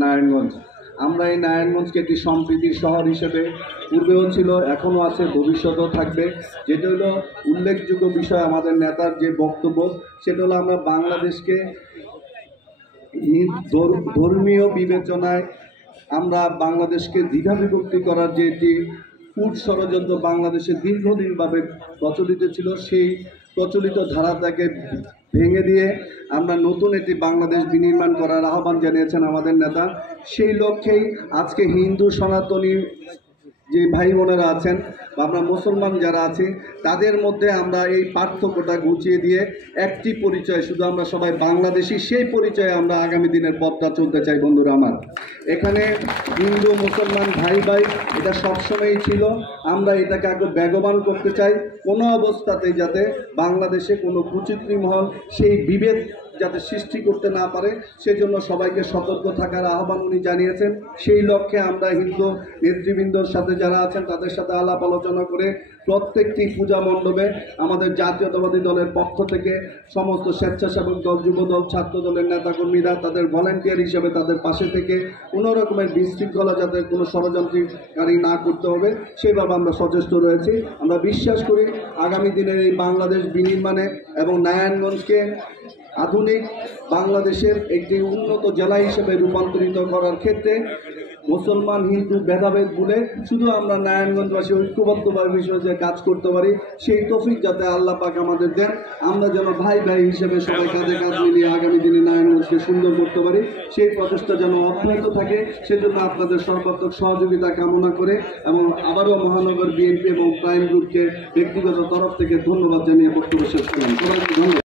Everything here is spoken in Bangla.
নারায়ণগঞ্জ। আমরা এই নারায়ণগঞ্জকে একটি সম্প্রীতির শহর হিসেবে পূর্বেও ছিল, এখনও আছে, ভবিষ্যতেও থাকবে। যেটা হলো উল্লেখযোগ্য বিষয় আমাদের নেতার যে বক্তব্য, সেটা হলো আমরা বাংলাদেশকে ধর্মীয় বিবেচনায় আমরা বাংলাদেশকে দ্বিধাবিভক্তি করার যে একটি কূট ষড়যন্ত্র বাংলাদেশে দীর্ঘদিনভাবে প্রচলিত ছিল, সেই প্রচলিত ধারাটাকে ভেঙে দিয়ে আমরা নতুন একটি বাংলাদেশ বিনির্মাণ করার আহ্বান জানিয়েছেন আমাদের নেতা। সেই লক্ষ্যেই আজকে হিন্দু সনাতনী যে ভাই বোনেরা আছেন বা আমরা মুসলমান যারা আছি, তাদের মধ্যে আমরা এই পার্থক্যটা ঘুচিয়ে দিয়ে একটি পরিচয়, শুধু আমরা সবাই বাংলাদেশি, সেই পরিচয়ে আমরা আগামী দিনের পথটা চলতে চাই। বন্ধুরা আমার, এখানে হিন্দু মুসলমান ভাই ভাই এটা সবসময়ই ছিল, আমরা এটাকে আগে বেগবান করতে চাই। কোনো অবস্থাতেই যাতে বাংলাদেশে কোনো কুচিত্রী মহল সেই বিভেদ যাতে সৃষ্টি করতে না পারে, সেজন্য সবাইকে সতর্ক থাকার আহ্বান উনি জানিয়েছেন। সেই লক্ষ্যে আমরা হিন্দু নেতৃবৃন্দর সাথে যারা আছেন তাদের সাথে আলাপ আলোচনা করে প্রত্যেকটি পূজা মণ্ডপে আমাদের জাতীয়তাবাদী দলের পক্ষ থেকে সমস্ত স্বেচ্ছাসেবক দল, যুবদল, ছাত্র দলের নেতাকর্মীরা তাদের ভলেন্টিয়ার হিসেবে তাদের পাশে থেকে কোনো রকমের বিশৃঙ্খলা যাতে কোনো ষড়যন্ত্রকারী না করতে হবে, সেভাবে আমরা সচেষ্ট রয়েছি। আমরা বিশ্বাস করি আগামী দিনের এই বাংলাদেশ বিনির্মাণে এবং নারায়ণগঞ্জকে আধুনিক বাংলাদেশের একটি উন্নত জেলা হিসেবে রূপান্তরিত করার ক্ষেত্রে মুসলমান হিন্দু ভেদাভেদ ভুলে শুধু আমরা নারায়ণগঞ্জবাসী ঐক্যবদ্ধভাবে বিষয়ে কাজ করতে পারি, সেই তৌফিক যাতে আল্লাহ পাক আমাদের দেন। আমরা যেন ভাই ভাই হিসেবে সবাই কাঁধে কাঁধ মিলিয়ে আগামী দিনে নারায়ণগঞ্জকে সুন্দর করতে পারি, সেই প্রচেষ্টা যেন অব্যাহত থাকে, সেজন্য আপনাদের সর্বাত্মক সহযোগিতা কামনা করে এবং আবারও মহানগর বিএনপি এবং প্রাইম গ্রুপকে ব্যক্তিগত তরফ থেকে ধন্যবাদ জানিয়ে বক্তব্য শেষ করেন। সবাইকে ধন্যবাদ।